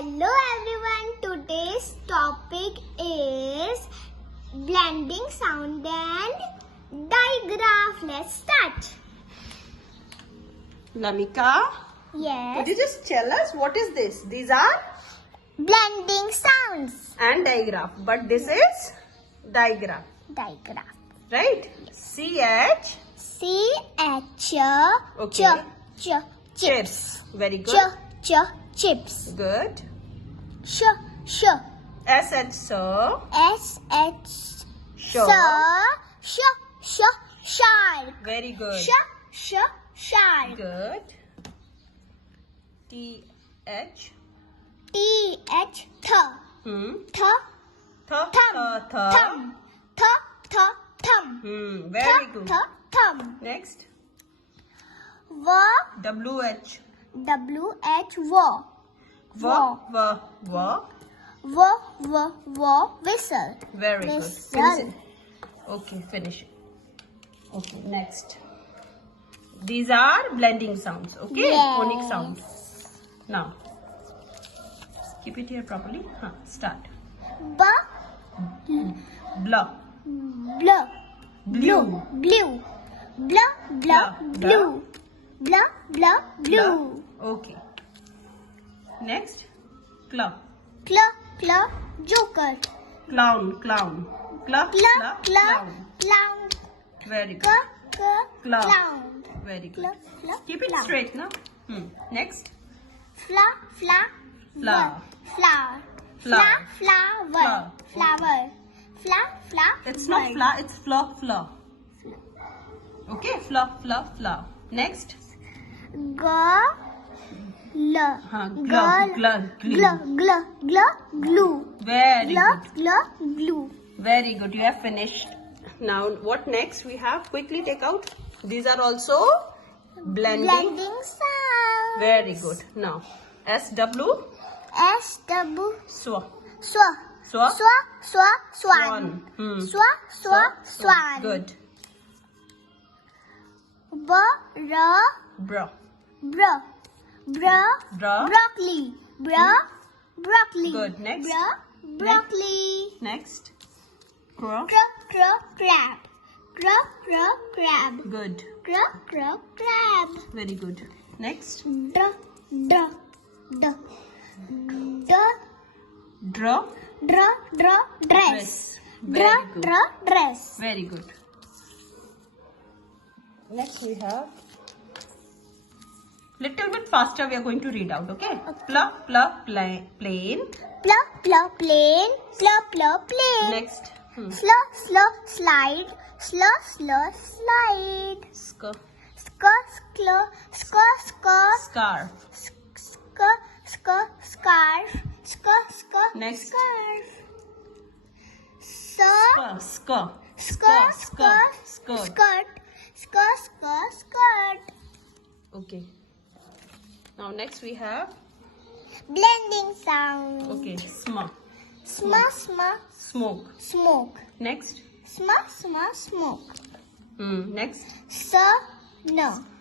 Hello everyone, today's topic is blending sound and diagraph. Let's start. Lamika, Yes. could you just tell us what is this? These are Blending sounds. and diagraph, but this is diagraph, Diagraph. right? CH C-H. Okay. Chips. chips. Very good. Chips. Good. Sh. SH so. S-H. Sure. Shark. Very good. Shark. Good. TH. T-H. Hmm. Thumb. Very good. Thumb. Next. WH. W-H. Whistle. Very good. Whistle. Finish it. Okay, finish it. Okay, next. These are blending sounds. Okay, Yes. phonic sounds. Now, keep it here properly. Start. Blah. Blue. Blue. Okay. Next. Claw. Joker. Clown. Clown. Clown. Very good. Clown. Very good. Keep it Clown. straight now. Next. Flower. It's not flower, it's flow. Okay, flow. Next. Glue. Very good. Glue. Very good. You have finished. Now, what next we have? Quickly take out. These are also blending. sound. Very good. Now, SW. Swan. Swan. Swan. Good. Bra. Broccoli. Good. Next. Broccoli. Next. Crab. Crab. Good. Crab. Very good. Next. Draw. Dress. Very good. Dress. Very good. Next we have little bit faster. We are going to read out. Okay. Plain. Plain. Next. Slow, slide. Scarf. Scarf. Next. Skirt. Okay. Now next we have Blending sound. okay. Smoke. Next. Smoke. Next.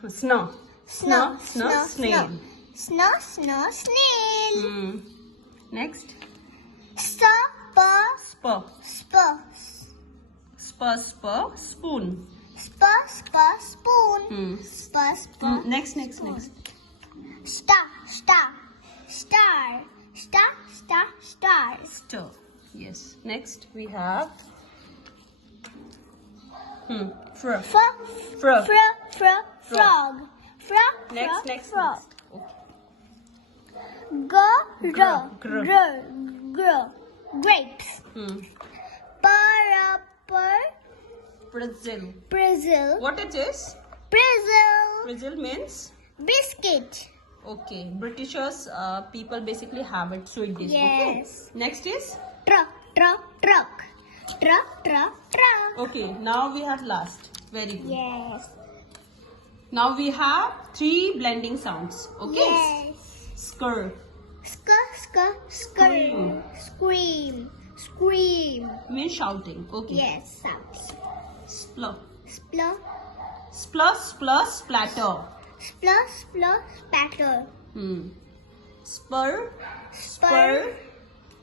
Snow. Snail. Snail. Next. Spur. Spoon. Spoon. Next. Star. Stir. Yes. Next we have frog. Frog. Next. Frog. Okay. Grapes. Brazil. What it is? Brazil means Biscuit. okay. Britishers people basically have it sweet dish. Yes. Okay. Next is Truck. okay. Now we have last. Very good. Yes. Now we have 3 blending sounds. Okay. Yes. Skr. Scream. Means shouting. Okay. Yes. Sounds. Splush. Splush. Splatter. Splatter. Hmm. Spur. Spur.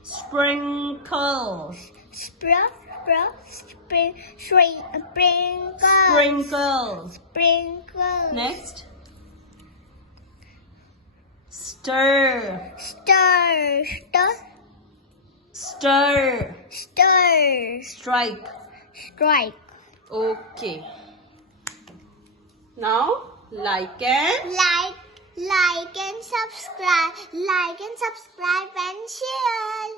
Sprinkle. Sprinkle. Sprinkle. Sprinkle. Next. Stir. Stir. Stir. Stir. Strike. Strike. Okay. Now, like and Like and subscribe. Like and subscribe and share.